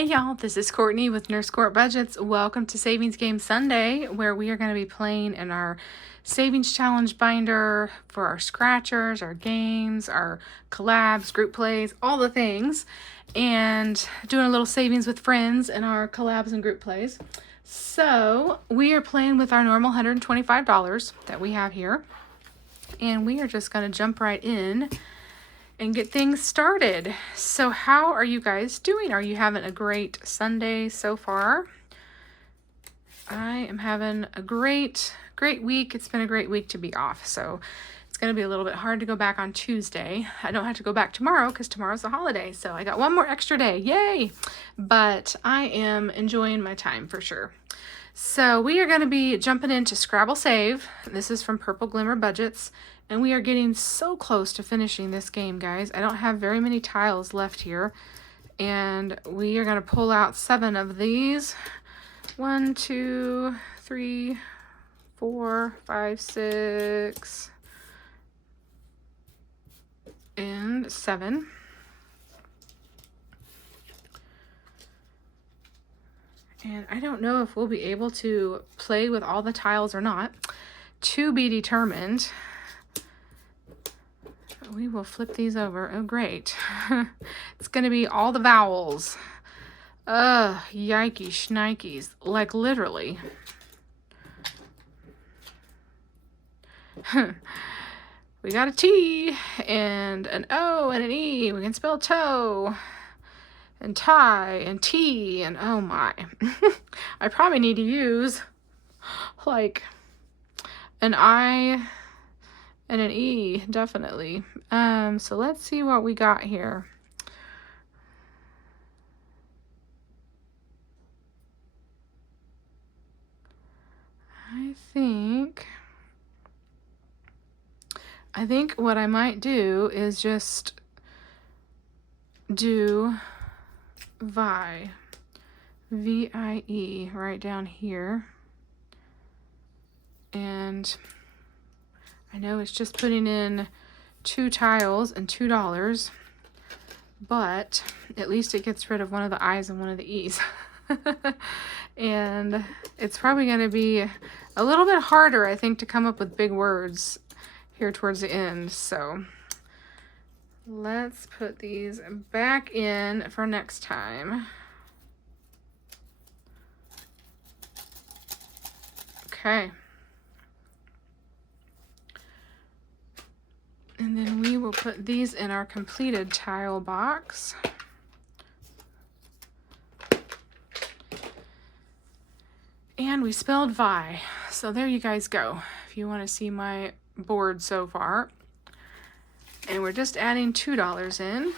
Hey y'all, this is Courtney with Nurse Court Budgets. Welcome to Savings Game Sunday, where we are going to be playing in our Savings Challenge binder for our scratchers, our games, our collabs, group plays, all the things, and doing a little savings with friends in our collabs and group plays. So we are playing with our normal $125 that we have here, and we are just going to jump right in and get things started. So how are you guys doing? Are you having a great Sunday so far? I am having a great week. It's been a great week to be off, so it's going to be a little bit hard to go back on Tuesday. I don't have to go back tomorrow because tomorrow's a holiday, so I got one more extra day. Yay! But I am enjoying my time for sure. So we are going to be jumping into Scrabble Save. This is from Purple Glimmer Budgets. And we are getting so close to finishing this game, guys. I don't have very many tiles left here. And we are going to pull out 7 of these. 1, 2, 3, 4, 5, 6, and 7. And I don't know if we'll be able to play with all the tiles or not. To be determined. We will flip these over. Oh, great. It's going to be all the vowels. Yikey shnikes. Like, literally. We got a T and an O and an E. We can spell toe and tie and T and oh my. I probably need to use like an I and an E, definitely. So let's see what we got here. I think what I might do is just do VIE, V-I-E, right down here. And I know it's just putting in 2 tiles and $2, but at least it gets rid of one of the I's and one of the E's. And it's probably going to be a little bit harder, I think, to come up with big words here towards the end. So let's put these back in for next time. Okay. And then we will put these in our completed tile box. And we spelled VIE. So there you guys go. If you want to see my board so far. And we're just adding $2 in.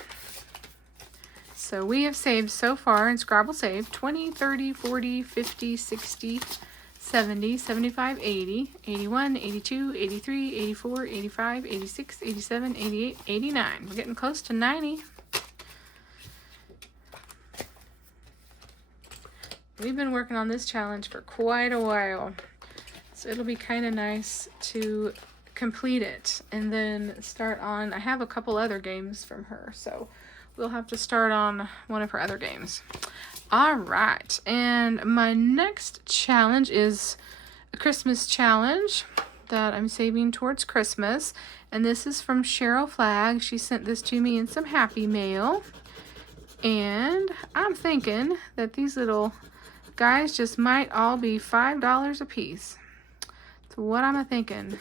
So we have saved so far in Scrabble Save 20, 30, 40, 50, 60, 70, 75, 80, 81, 82, 83, 84, 85, 86, 87, 88, 89. We're getting close to 90. We've been working on this challenge for quite a while. So it'll be kind of nice to complete it and then start on, I have a couple other games from her, so we'll have to start on one of her other games. All right, and my next challenge is a Christmas challenge that I'm saving towards Christmas, and this is from Cheryl Flagg. She sent this to me in some Happy Mail, and I'm thinking that these little guys just might all be $5 a piece. So what am I thinking?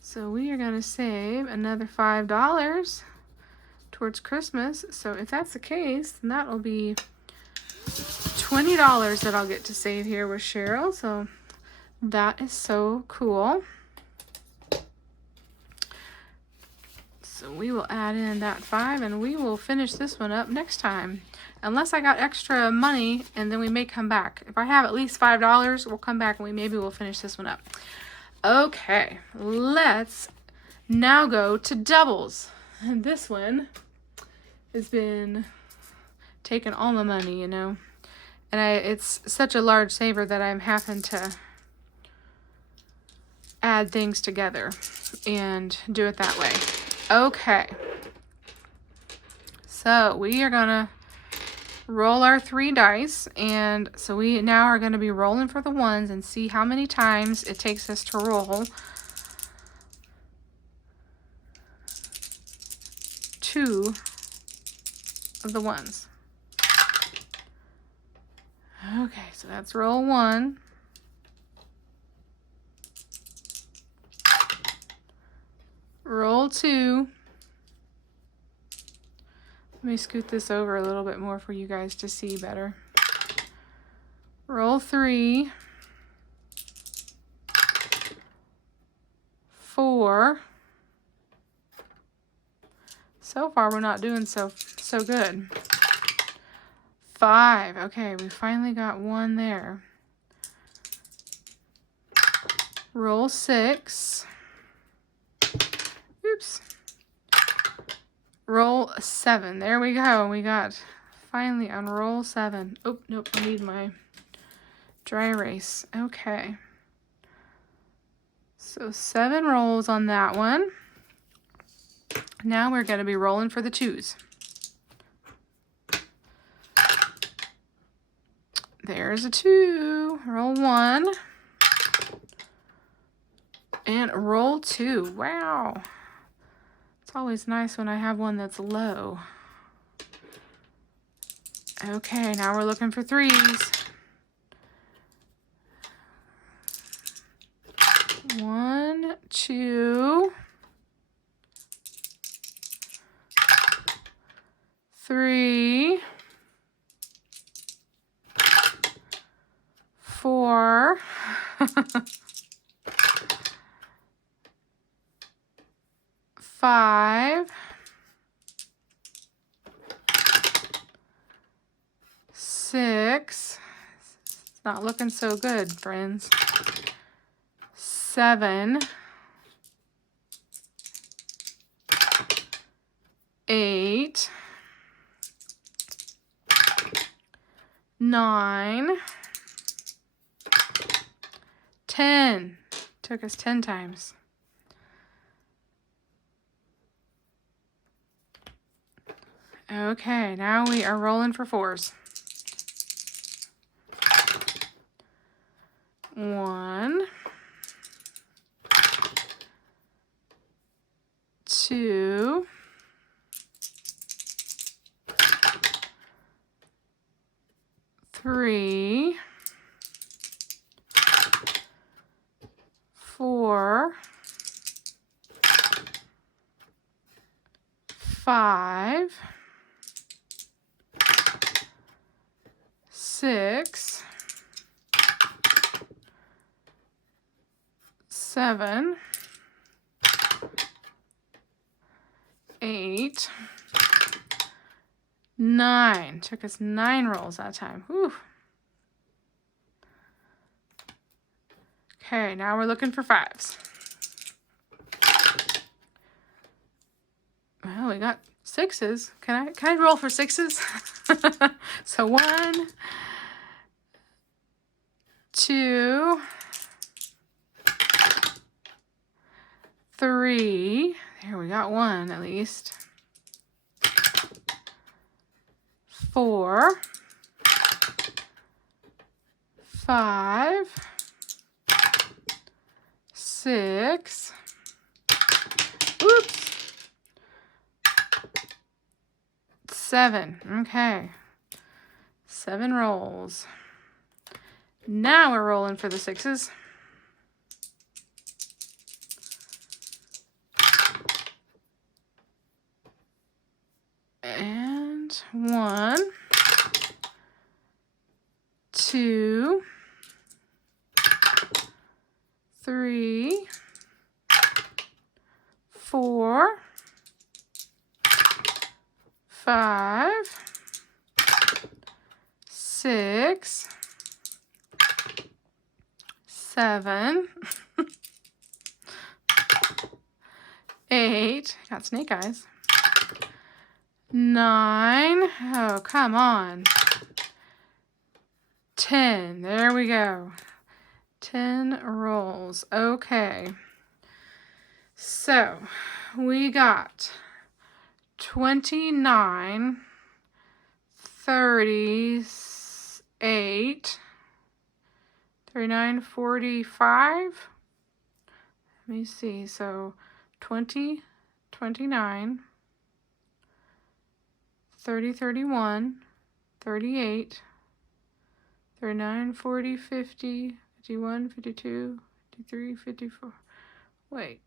So we are going to save another $5 towards Christmas. So if that's the case, then that will be $20 that I'll get to save here with Cheryl. So that is so cool. So we will add in that 5 and we will finish this one up next time. Unless I got extra money, and then we may come back. If I have at least $5, we'll come back and maybe we'll finish this one up. Okay, let's now go to doubles. And this one has been taking all my money, you know. And it's such a large saver that I'm having to add things together and do it that way. Okay. So we are gonna roll our 3 dice, and so we now are going to be rolling for the ones and see how many times it takes us to roll 2 of the ones. Okay, so that's roll 1. Roll 2. Let me scoot this over a little bit more for you guys to see better. Roll 3. 4. So far, we're not doing so good. 5. Okay, we finally got 1 there. Roll 6. Oops. Roll 7. There we go. We got finally on roll 7. Oh, nope. I need my dry erase. Okay. So 7 rolls on that one. Now we're going to be rolling for the 2s. There's a 2. Roll 1. And roll 2. Wow. It's always nice when I have one that's low. Okay, now we're looking for 3s. 1, 2, 3, 4, 5, 6. It's not looking so good, friends. 7, 8, 9, 10. Took us 10 times. Okay, now we are rolling for 4s. 1, 2, 3, 4, 5, 6, 7, 8, 9. Took us 9 rolls that time. Whew. Okay, now we're looking for 5s. Well, we got 6s. Can I roll for 6s? So 1, 2, 3. There, we got 1 at least. 4, 5, 6. Oops. 7. Okay. 7 rolls. Now we're rolling for the 6s. And 1, 2, 3, 4, 5, 6, 7, 8. Got snake eyes. 9. Oh, come on. 10. There we go. 10 rolls. Okay. So we got 29, 38, 39, 45. Let me see. So 20, 29, 30, 31, 38, 39, 40, 50, 51, 52, 53, 54. Wait.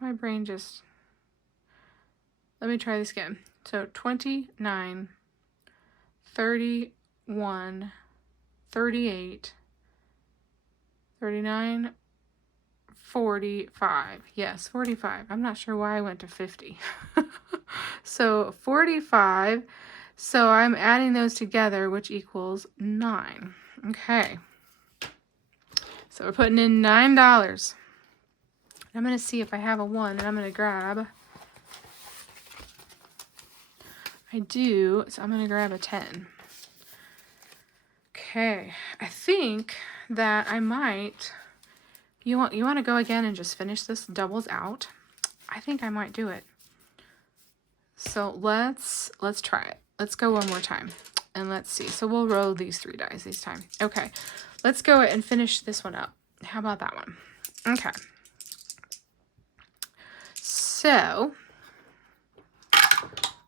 My brain just... Let me try this again. So 29, 31, 38, 39, 45. Yes, 45. I'm not sure why I went to 50. So 45. So I'm adding those together, which equals 9. Okay. So we're putting in $9. I'm going to see if I have a 1, and I'm going to grab... I do, so I'm going to grab a 10. Okay, I think that I might... You want to go again and just finish this doubles out? I think I might do it. So let's try it. Let's go one more time, and let's see. So we'll roll these 3 dice this time. Okay, let's go and finish this one up. How about that one? Okay. So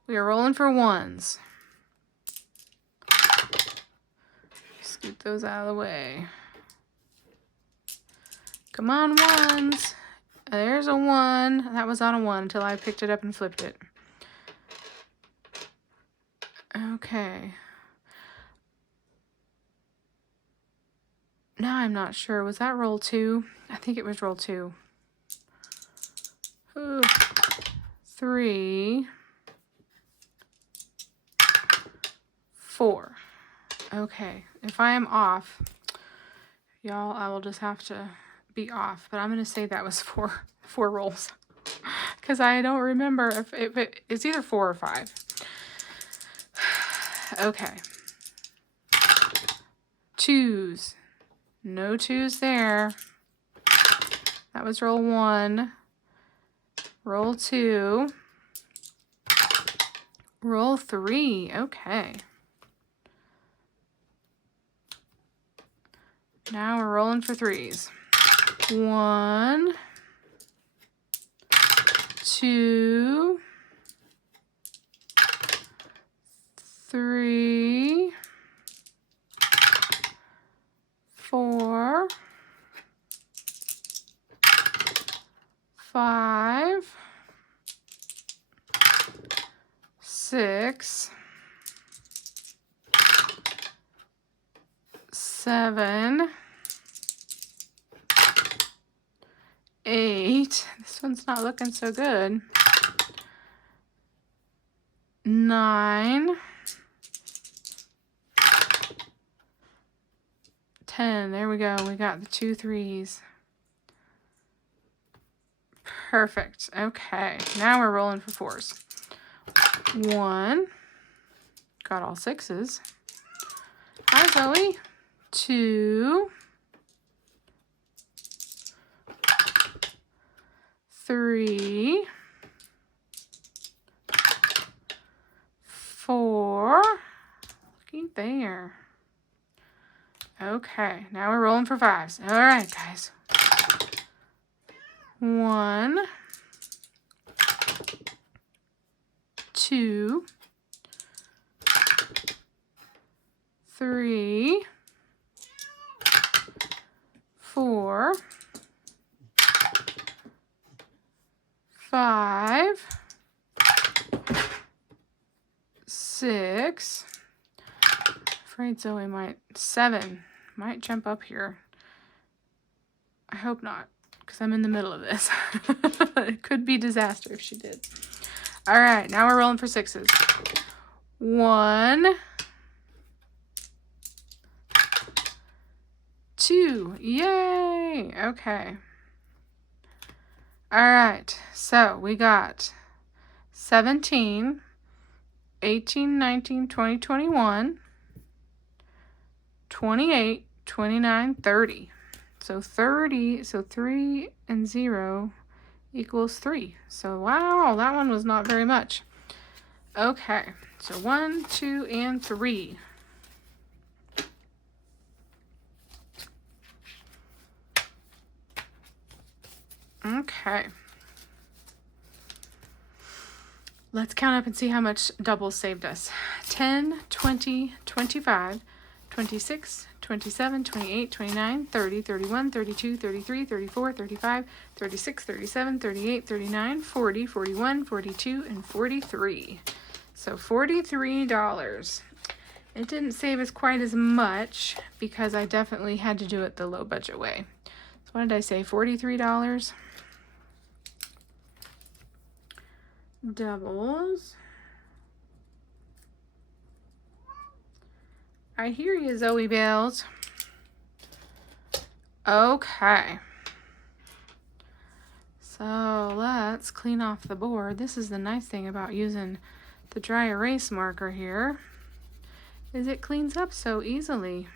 we are rolling for 1s. Scoot those out of the way. Come on, 1s. There's a 1. That was on a 1 until I picked it up and flipped it. Okay. Now I'm not sure. Was that roll 2? I think it was roll 2. Ooh. 3, 4. Okay. If I am off, y'all, I will just have to be off. But I'm going to say that was 4 rolls. Because I don't remember if it's either 4 or 5. Okay. 2s. No 2s there. That was roll 1. Roll 2. Roll 3. Okay. Now we're rolling for 3s. 1, 2, 3, 4, 5, 6, 7, 8. This one's not looking so good. 9, 10. There we go. We got the 2 3s. Perfect. Okay. Now we're rolling for 4s. 1. Got all 6s. Hi, Zoe. 2. 3. 4. Looky there. Okay, now we're rolling for 5s. All right, guys. 1, 2, 3, 4, 5, 6. Afraid Zoe might 7 might jump up here. I hope not, because I'm in the middle of this. It could be disaster if she did. All right, now we're rolling for 6s. 1, 2. Yay! Okay. All right, so we got 17, 18, 19, 20, 21, 28, 29, 30. So 30, so 3 and 0 equals 3. So wow, that one was not very much. Okay, so 1, 2, and 3. Okay. Let's count up and see how much doubles saved us. 10, 20, 25, 26, 27, 28, 29, 30, 31, 32, 33, 34, 35, 36, 37, 38, 39, 40, 41, 42, and 43. So $43. It didn't save us quite as much because I definitely had to do it the low budget way. So what did I say? $43. Doubles. I hear you, Zoe Bells. Okay. So let's clean off the board. This is the nice thing about using the dry erase marker here, is it cleans up so easily.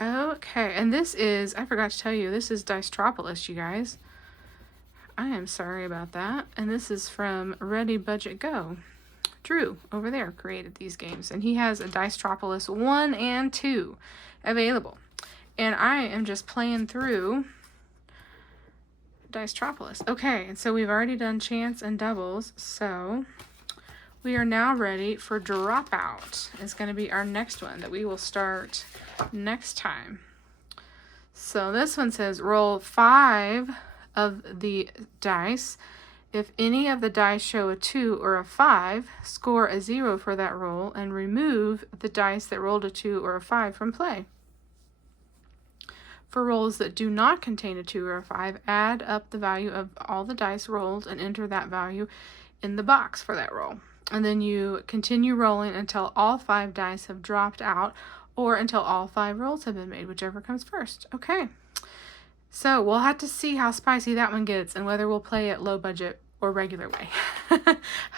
Okay, and this is, I forgot to tell you, this is Dicetropolis, you guys. I am sorry about that. And this is from Ready Budget Go. Drew over there created these games, and he has a Dicetropolis 1 and 2 available. And I am just playing through Dicetropolis. Okay, and so we've already done chance and doubles, so we are now ready for Dropout. It's going to be our next one that we will start next time. So this one says roll 5 of the dice. If any of the dice show a 2 or a 5, score a 0 for that roll and remove the dice that rolled a 2 or a 5 from play. For rolls that do not contain a 2 or a 5, add up the value of all the dice rolled and enter that value in the box for that roll. And then you continue rolling until all 5 dice have dropped out or until all 5 rolls have been made, whichever comes first. Okay. So we'll have to see how spicy that one gets and whether we'll play it low budget or regular way.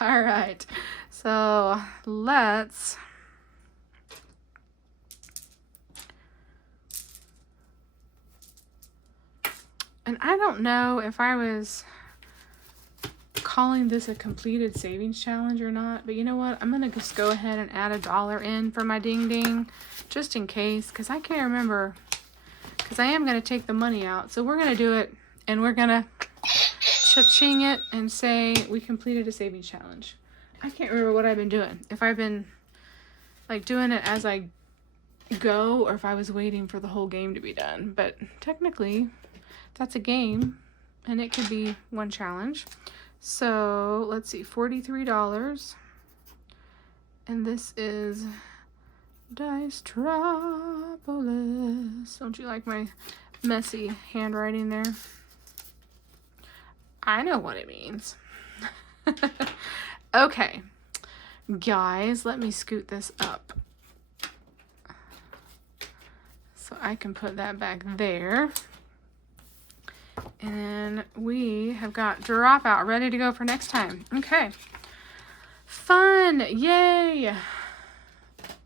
All right. So let's... And I don't know if I was calling this a completed savings challenge or not, but you know what? I'm going to just go ahead and add $1 in for my ding ding, just in case, because I can't remember, because I am going to take the money out. So we're going to do it, and we're going to cha-ching it and say we completed a savings challenge. I can't remember what I've been doing. If I've been like doing it as I go, or if I was waiting for the whole game to be done. But technically, that's a game, and it could be one challenge. So let's see, $43. And this is Dicetropolis. Don't you like my messy handwriting there? I know what it means. Okay, guys, let me scoot this up so I can put that back there. And we have got Dropout ready to go for next time. Okay. Fun. Yay.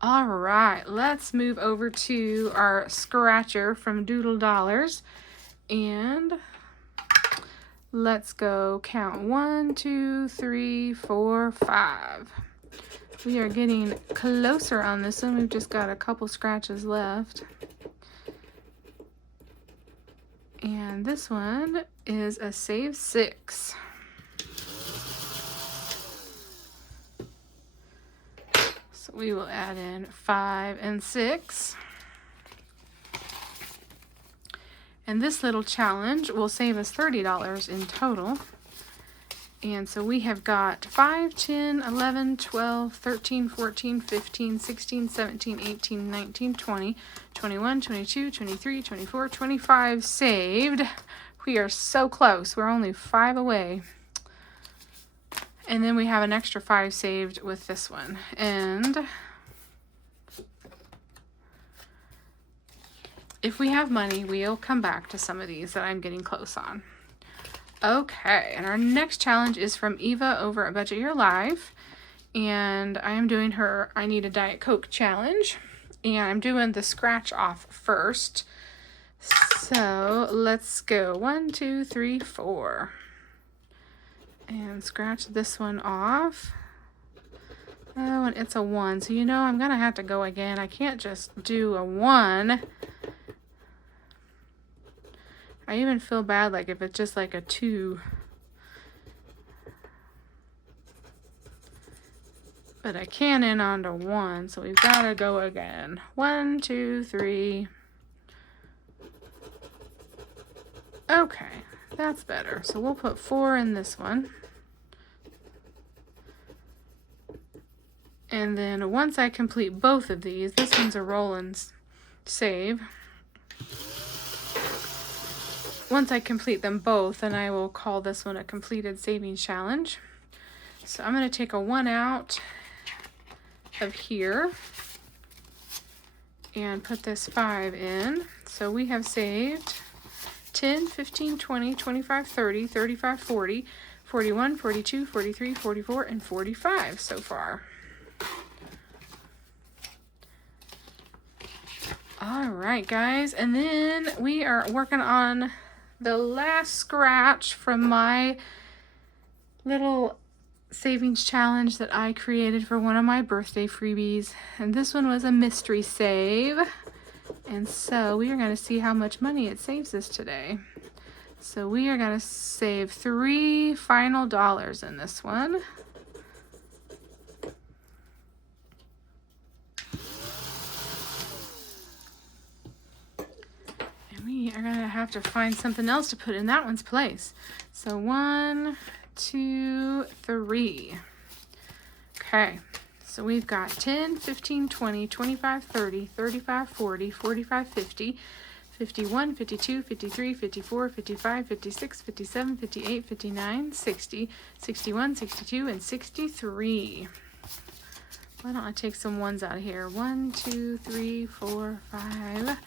All right. Let's move over to our scratcher from Doodle Dollars. And let's go count 1, 2, 3, 4, 5. We are getting closer on this one. We've just got a couple scratches left. And this one is a save 6. So we will add in 5 and 6. And this little challenge will save us $30 in total. And so we have got 5, 10, 11, 12, 13, 14, 15, 16, 17, 18, 19, 20, 21, 22, 23, 24, 25 saved. We are so close. We're only 5 away. And then we have an extra 5 saved with this one. And if we have money, we'll come back to some of these that I'm getting close on. Okay, and our next challenge is from Eva over at Budget Your Life. And I am doing her I Need a Diet Coke challenge. And I'm doing the scratch off first. So let's go 1, 2, 3, 4. And scratch this one off. Oh, and it's a 1. So you know I'm going to have to go again. I can't just do a 1. I even feel bad like if it's just like a 2. But I can end on to 1, so we've got to go again. 1, 2, 3. Okay, that's better. So we'll put 4 in this one. And then once I complete both of these, this one's a roll and save. Once I complete them both, then I will call this one a completed savings challenge. So I'm going to take a 1 out of here and put this 5 in. So we have saved 10, 15, 20, 25, 30, 35, 40, 41, 42, 43, 44, and 45 so far. All right, guys, and then we are working on the last scratch from my little savings challenge that I created for one of my birthday freebies. And this one was a mystery save. And so we are going to see how much money it saves us today. So we are going to save 3 final dollars in this one. And we are going to have to find something else to put in that one's place. So 1, 2, 3. Okay, so we've got 10, 15, 20, 25, 30, 35, 40, 45, 50, 51, 52, 53, 54, 55, 56, 57, 58, 59, 60, 61, 62, and 63. Why don't I take some ones out of here? 1, 2, 3, 4, 5,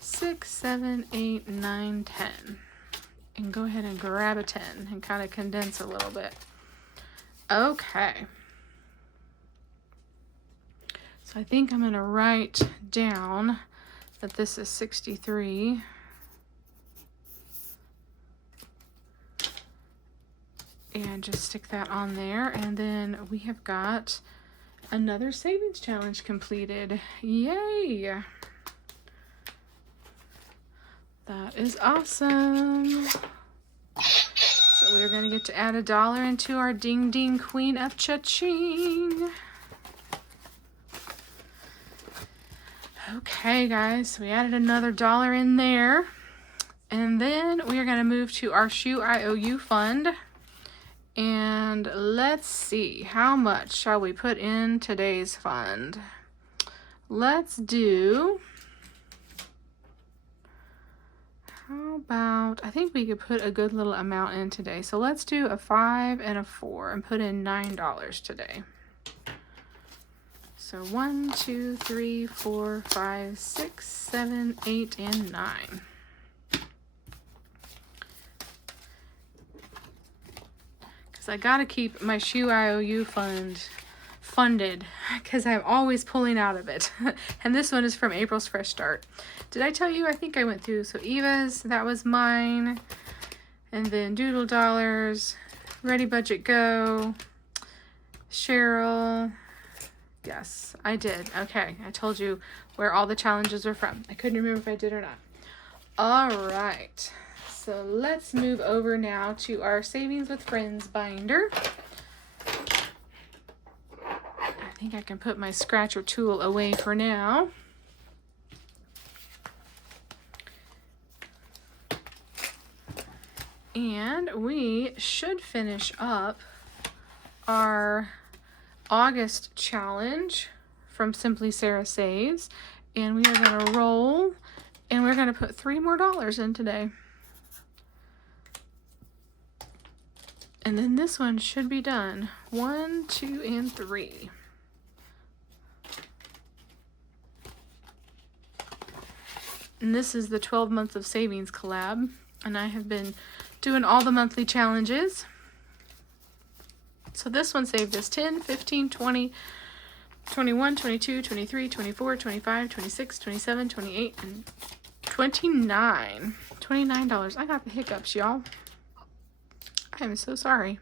6, 7, 8, 9, 10. And go ahead and grab a 10 and kind of condense a little bit. Okay. So I think I'm going to write down that this is 63. And just stick that on there. And then we have got another savings challenge completed. Yay! That is awesome. So we're going to get to add $1 into our Ding Ding Queen of Cha-ching. Okay, guys, so we added another $1 in there. And then we are going to move to our Shoe IOU fund. And let's see, how much shall we put in today's fund? Let's do... How about, I think we could put a good little amount in today. So let's do a 5 and a 4 and put in $9 today. So 1, 2, 3, 4, 5, 6, 7, 8, and 9. Because I got to keep my Shoe IOU fund funded because I'm always pulling out of it. And this one is from April's Fresh Start. Did I tell you? I think I went through. So Eva's, that was mine. And then Doodle Dollars, Ready Budget Go, Cheryl. Yes, I did. Okay, I told you where all the challenges are from. I couldn't remember if I did or not. All right. So let's move over now to our Savings with Friends binder. I think I can put my scratcher tool away for now. And we should finish up our August challenge from Simply Sarah Saves. And we are going to roll, and we're going to put $3 more in today. And then this one should be done. 1, 2, and 3. And this is the 12 months of savings collab. And I have been doing all the monthly challenges. So this one saved us 10, 15, 20, 21, 22, 23, 24, 25, 26, 27, 28, and 29. $29. I got the hiccups, y'all. I am so sorry.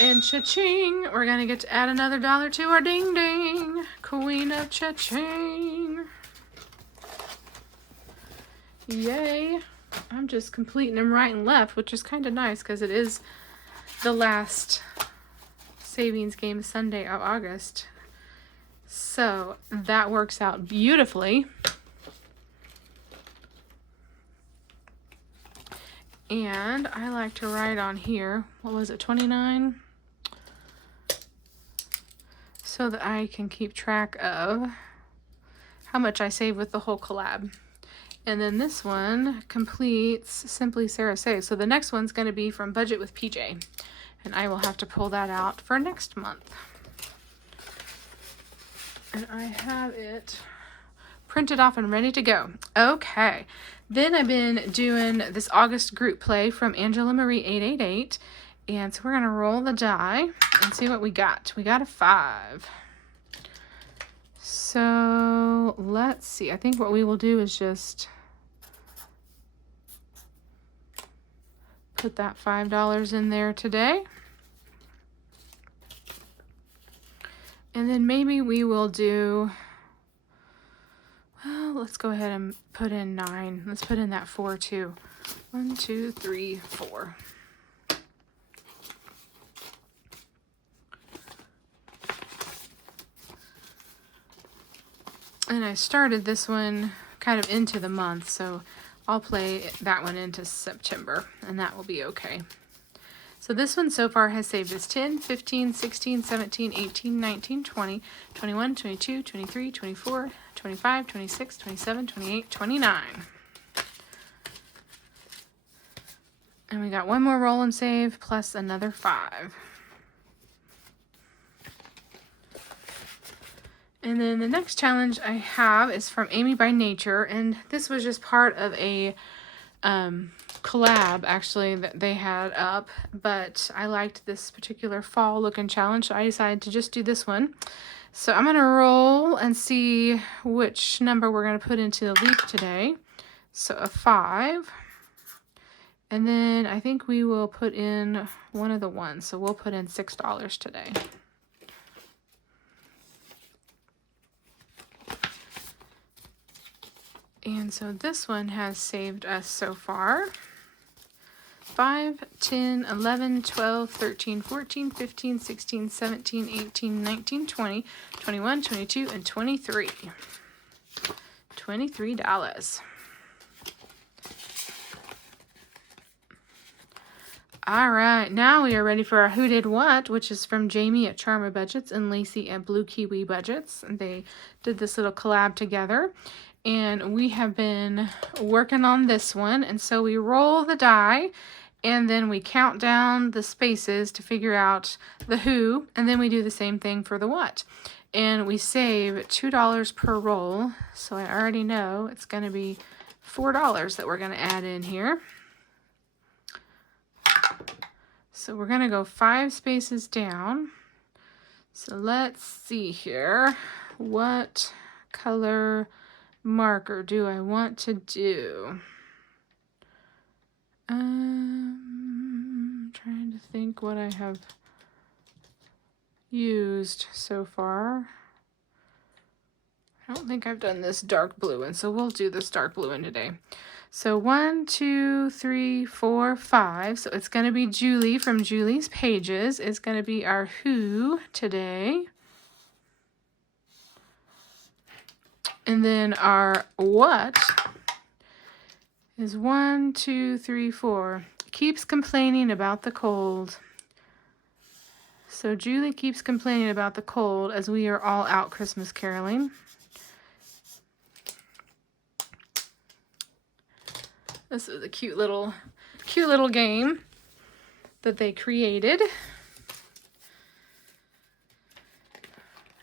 And cha-ching, we're going to get to add another $1 to our ding-ding. Queen of cha-ching. Yay. I'm just completing them right and left, which is kind of nice because it is the last savings game Sunday of August. So that works out beautifully. And I like to write on here, what was it, 29? So that I can keep track of how much I save with the whole collab. And then this one completes Simply Sarah Saves. So the next one's going to be from Budget with PJ. And I will have to pull that out for next month. And I have it printed off and ready to go. Okay. Then I've been doing this August group play from Angela Marie 888. And so we're going to roll the die and see what we got. We got a 5. So let's see. I think what we will do is just put that $5 in there today. And then maybe we will do, well, let's go ahead and put in 9. Let's put in that 4 too. 1, 2, 3, 4. And I started this one kind of into the month, so I'll play that one into September, and that will be okay. So this one so far has saved us 10, 15, 16, 17, 18, 19, 20, 21, 22, 23, 24, 25, 26, 27, 28, 29. And we got one more roll and save plus another 5. And then the next challenge I have is from Amy by Nature, and this was just part of a collab actually that they had up, but I liked this particular fall looking challenge, so I decided to just do this one. So I'm going to roll and see which number we're going to put into the leaf today. So a 5. And then I think we will put in one of the ones, so we'll put in $6 today. And so this one has saved us so far 5, 10, 11, 12, 13, 14, 15, 16, 17, 18, 19, 20, 21, 22, and 23. $23. All right, now we are ready for our Who Did What, which is from Jamie at Charma Budgets and Lacey at Blue Kiwi Budgets. They did this little collab together. And we have been working on this one. And so we roll the die and then we count down the spaces to figure out the who. And then we do the same thing for the what. And we save $2 per roll. So I already know it's going to be $4 that we're going to add in here. So we're going to go 5 spaces down. So let's see here. What color marker do I want to do? Trying to think what I have used so far. I don't think I've done this dark blue one, so we'll do this dark blue one today. So 1, 2, 3, 4, 5. So it's going to be Julie from Julie's Pages. It's going to be our who today. And then our what is 1, 2, 3, 4. Keeps complaining about the cold. So Julie keeps complaining about the cold as we are all out Christmas caroling. This is a cute little game that they created.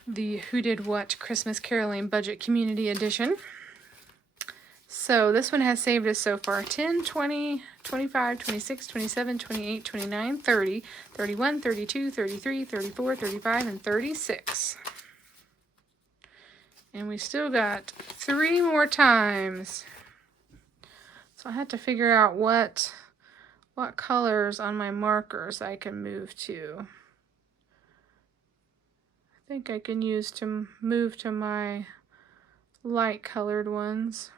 The Who Did What Christmas Caroling Budget Community Edition. So this one has saved us so far 10, 20, 25, 26, 27, 28, 29, 30, 31, 32, 33, 34, 35, and 36. And we still got 3 more times. So I had to figure out what colors on my markers I can move to. I think I can use to move to my light colored ones.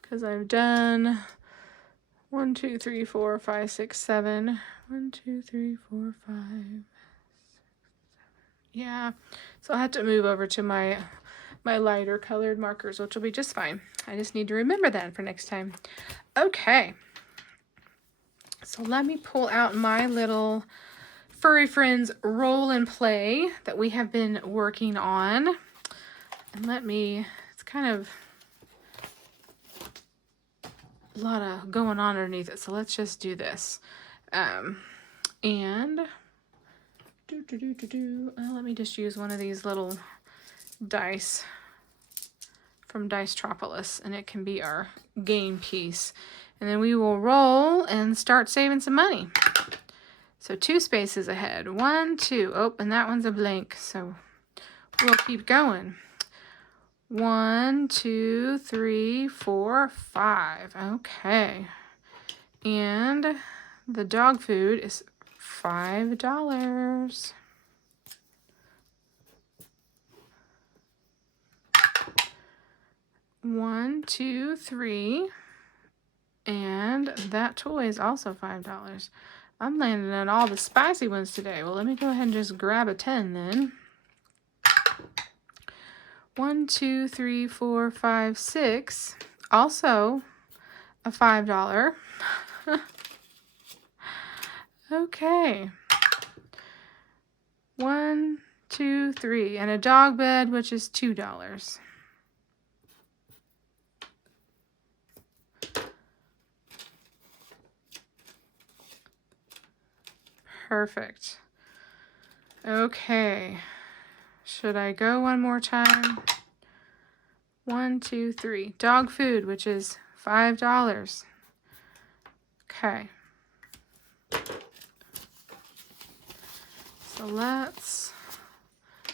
Because I've done 1, 2, 3, 4, 5, 6, 7. 1, 2, 3, 4, 5, 6, 7. Yeah. So I had to move over to my lighter colored markers, which will be just fine. I just need to remember that for next time. Okay. So let me pull out my little Furry Friends roll and play that we have been working on. And it's kind of a lot of going on underneath it, so let's just do this. Let me just use one of these little dice from Dicetropolis, and it can be our game piece. And then we will roll and start saving some money. So 2 spaces ahead. 1, 2. Oh, and that one's a blank, so we'll keep going. 1, 2, 3, 4, 5. Okay. And the dog food is $5. One, 2, 3. And that toy is also $5. I'm landing on all the spicy ones today. Well, let me go ahead and just grab a 10 then. 1, 2, 3, 4, 5, 6. Also a $5. Okay. 1, 2, 3. And a dog bed, which is $2. Perfect. Okay. Should I go one more time? 1, 2, 3. Dog food, which is $5. Okay. So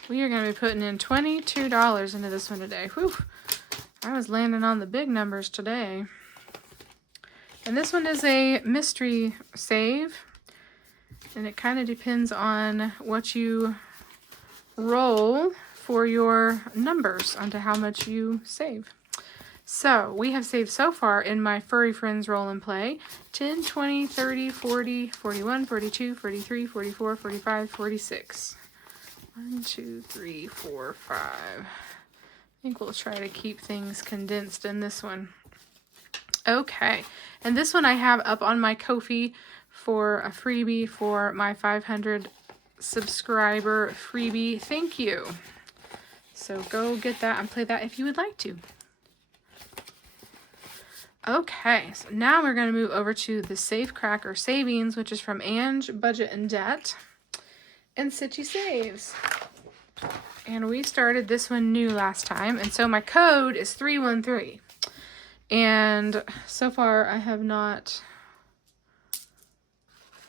we are going to be putting in $22 into this one today. Whew. I was landing on the big numbers today. And this one is a mystery save. And it kind of depends on what you roll for your numbers onto how much you save. So we have saved so far in my Furry Friends roll and play 10, 20, 30, 40, 41, 42, 43, 44, 45, 46. 1, 2, 3, 4, 5. I think we'll try to keep things condensed in this one. Okay, and this one I have up on my Ko-fi for a freebie for my 500 subscriber freebie. Thank you. So go get that and play that if you would like to. Okay, so now we're going to move over to the Safe Cracker Savings, which is from Ange Budget and Debt and City Saves. And we started this one new last time, and so my code is 313. And so far I have not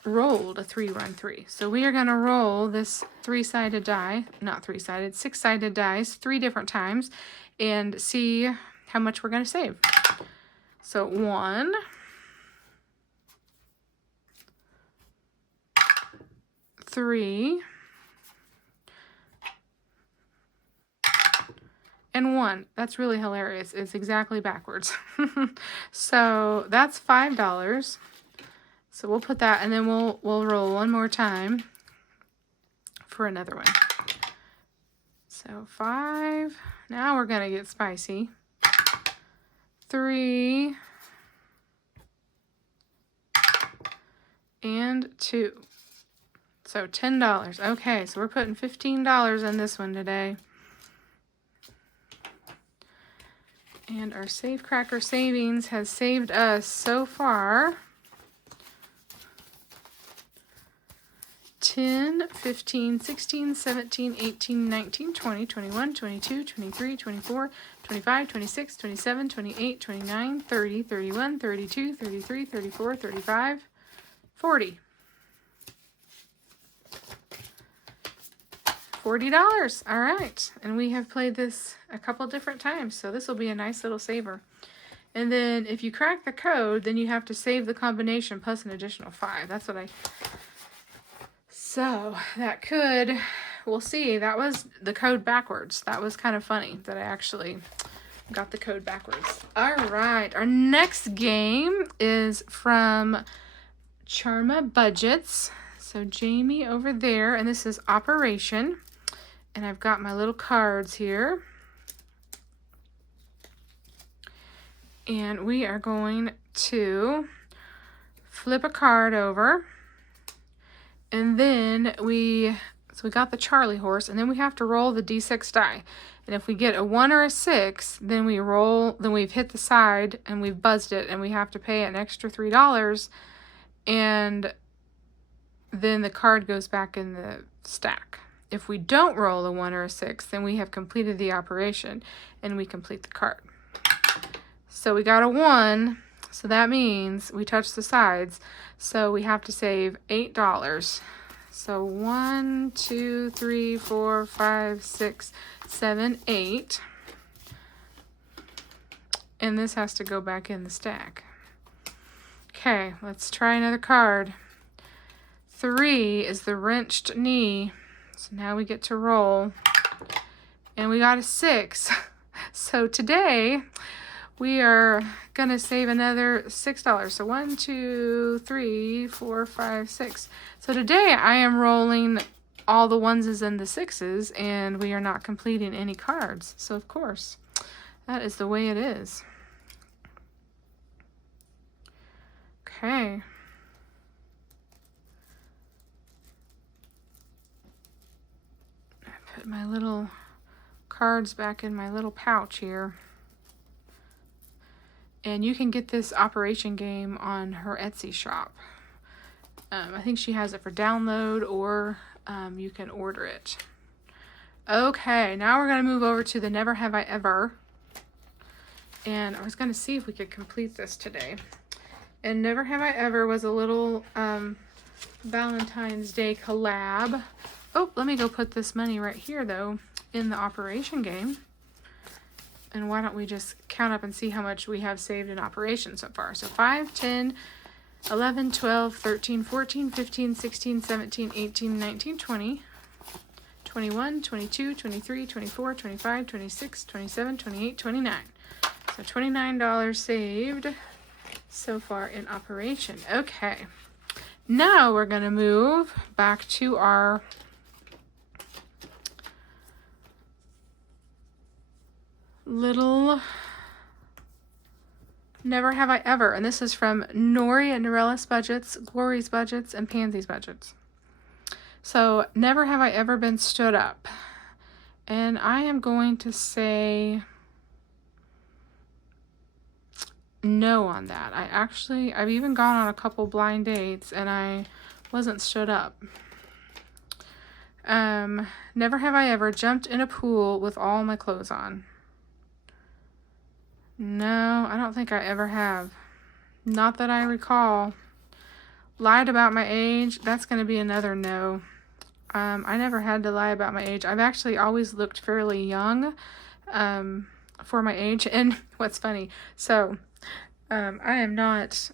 rolled a 313. So we are going to roll this 3-sided die, not 3-sided, 6-sided dice 3 different times and see how much we're going to save. So 1, 3, and 1. That's really hilarious. It's exactly backwards. So that's $5. So we'll put that, and then we'll roll one more time for another one. So 5. Now we're gonna get spicy. 3 and 2. So $10. Okay, so we're putting $15 in this one today. And our Safe Cracker Savings has saved us so far 10, 15, 16, 17, 18, 19, 20, 21, 22, 23, 24, 25, 26, 27, 28, 29, 30, 31, 32, 33, 34, 35, 40. $40. All right. And we have played this a couple different times, so this will be a nice little saver. And then if you crack the code, then you have to save the combination plus an additional 5. That's what I... So that could... We'll see. That was the code backwards. That was kind of funny that I actually got the code backwards. All right. Our next game is from Charma Budgets. So Jamie over there, and this is Operation. And I've got my little cards here. And we are going to flip a card over. And then we got the Charlie horse, and then we have to roll the D6 die. And if we get a 1 or a 6, then we've hit the side and we've buzzed it, and we have to pay an extra $3. And then the card goes back in the stack. If we don't roll a 1 or a 6, then we have completed the operation and we complete the card. So we got a 1, so that means we touch the sides. So we have to save $8. So 1, 2, 3, 4, 5, 6, 7, 8. And this has to go back in the stack. Okay, let's try another card. 3 is the wrenched knee. So now we get to roll. And we got a 6. So today we are going to save another $6. So 1, 2, 3, 4, 5, 6. So today I am rolling all the 1s and the 6s, and we are not completing any cards. So of course, that is the way it is. Okay. Put my little cards back in my little pouch here. And you can get this Operation game on her Etsy shop. I think she has it for download, or you can order it. Okay, now we're going to move over to the Never Have I Ever. And I was going to see if we could complete this today. And Never Have I Ever was a little Valentine's Day collab. Oh, let me go put this money right here, though, in the Operation game. And why don't we just count up and see how much we have saved in Operation so far. So 5, 10, 11, 12, 13, 14, 15, 16, 17, 18, 19, 20, 21, 22, 23, 24, 25, 26, 27, 28, 29. So $29 saved so far in Operation. Okay. Now we're going to move back to our little Never Have I Ever. And this is from Nori and Norellis Budgets, Glory's Budgets, and Pansy's Budgets. So never have I ever been stood up. And I am going to say no on that. I've even gone on a couple blind dates and I wasn't stood up. Never have I ever jumped in a pool with all my clothes on. No, I don't think I ever have. Not that I recall. Lied about my age. That's going to be another no. I never had to lie about my age. I've actually always looked fairly young for my age. And what's funny, so I am not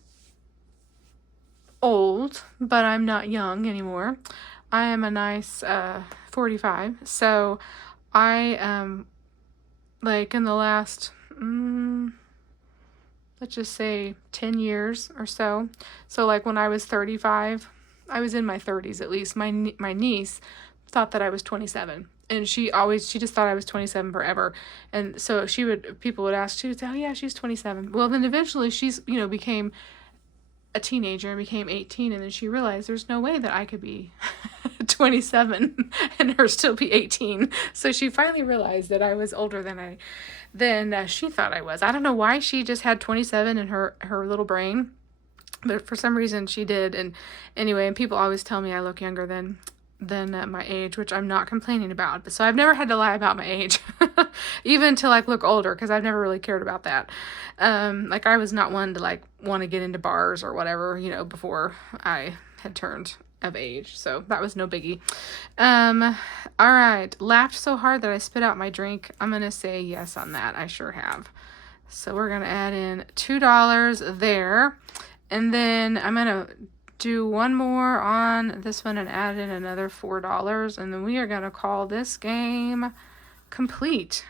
old, but I'm not young anymore. I am a nice 45. So I like in the last let's just say 10 years or so. So like when I was 35, I was in my 30s at least. My niece thought that I was 27, and she just thought I was 27 forever. And so people would ask, she would say, oh yeah, she's 27. Well, then eventually she's, became a teenager and became 18, and then she realized there's no way that I could be 27 and her still be 18. So she finally realized that I was older than she thought I was. I don't know why she just had 27 in her little brain, But for some reason she did. And anyway, and people always tell me I look younger than my age, which I'm not complaining about. But so I've never had to lie about my age, even to like look older, because I've never really cared about that. Like I was not one to like want to get into bars or whatever, you know, before I had turned of age. So that was no biggie. All right. Laughed so hard that I spit out my drink. I'm going to say yes on that. I sure have. So we're going to add in $2 there. And then I'm going to do one more on this one and add in another $4. And then we are going to call this game complete.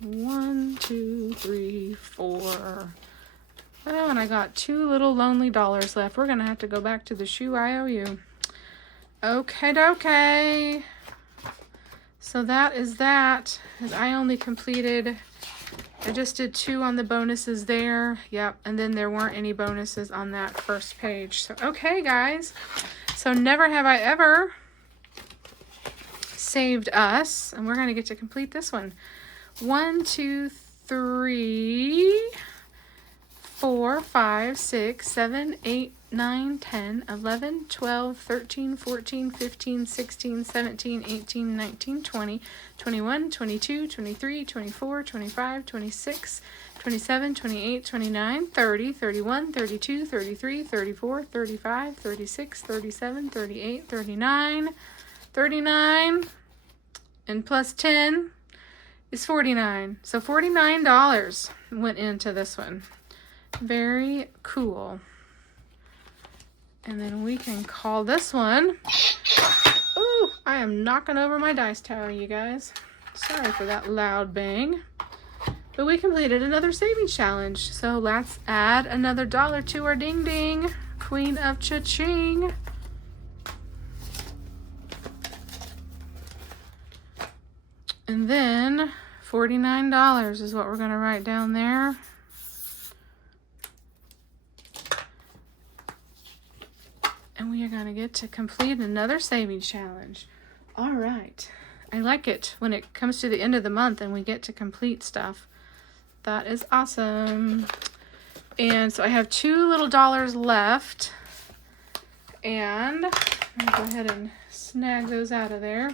1, 2, 3, 4. Oh, and I got 2 little lonely dollars left. We're going to have to go back to the shoe IOU. Okay, dokie. So that is that. As I only completed, I just did 2 on the bonuses there. Yep, and then there weren't any bonuses on that first page. So, okay, guys. So never have I ever saved us. And we're going to get to complete this one. 1, 2, 3... 4, 5, 6, 7, 8, 9, 10, 11, 12, 13, 14, 15, 16, 17, 18, 19, 20, 21, 22, 23, 24, 25, 26, 27, 28, 29, 30, 31, 32, 33, 34, 35, 36, 37, 38, 39, 39, and plus 10 is 49. So $49 went into this one. Very cool. And then we can call this one. Ooh, I am knocking over my dice tower, you guys. Sorry for that loud bang. But we completed another savings challenge. So let's add another $1 to our ding ding. Queen of cha-ching. And then $49 is what we're going to write down there. And we are going to get to complete another savings challenge. All right. I like it when it comes to the end of the month and we get to complete stuff. That is awesome. And so I have 2 little dollars left. And I'll go ahead and snag those out of there.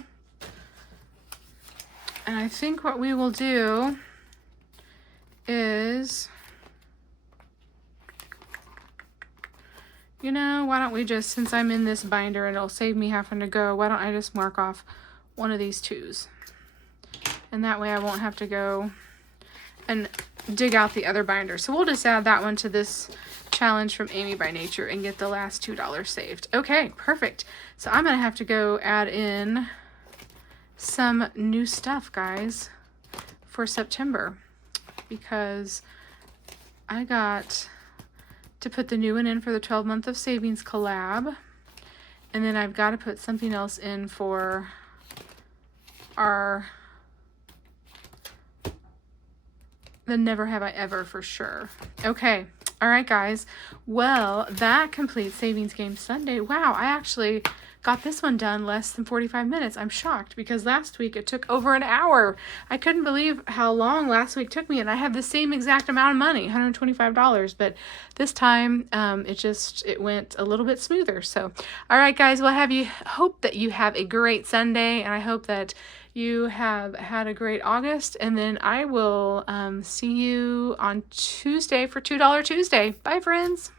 And I think what we will do is... You know, why don't we just, since I'm in this binder and it'll save me having to go, why don't I just mark off one of these 2s? And that way I won't have to go and dig out the other binder. So we'll just add that one to this challenge from Amy by Nature and get the last $2 saved. Okay, perfect. So I'm going to have to go add in some new stuff, guys, for September. Because I got... to put the new one in for the 12 month of savings collab, and then I've got to put something else in for the never have I ever for sure. Okay, all right guys, well that completes Savings Game Sunday. Wow, I actually got this one done less than 45 minutes. I'm shocked because last week it took over an hour. I couldn't believe how long last week took me, and I had the same exact amount of money, $125, but this time it went a little bit smoother. So, all right guys, well hope that you have a great Sunday, and I hope that you have had a great August, and then I will see you on Tuesday for $2 Tuesday. Bye friends.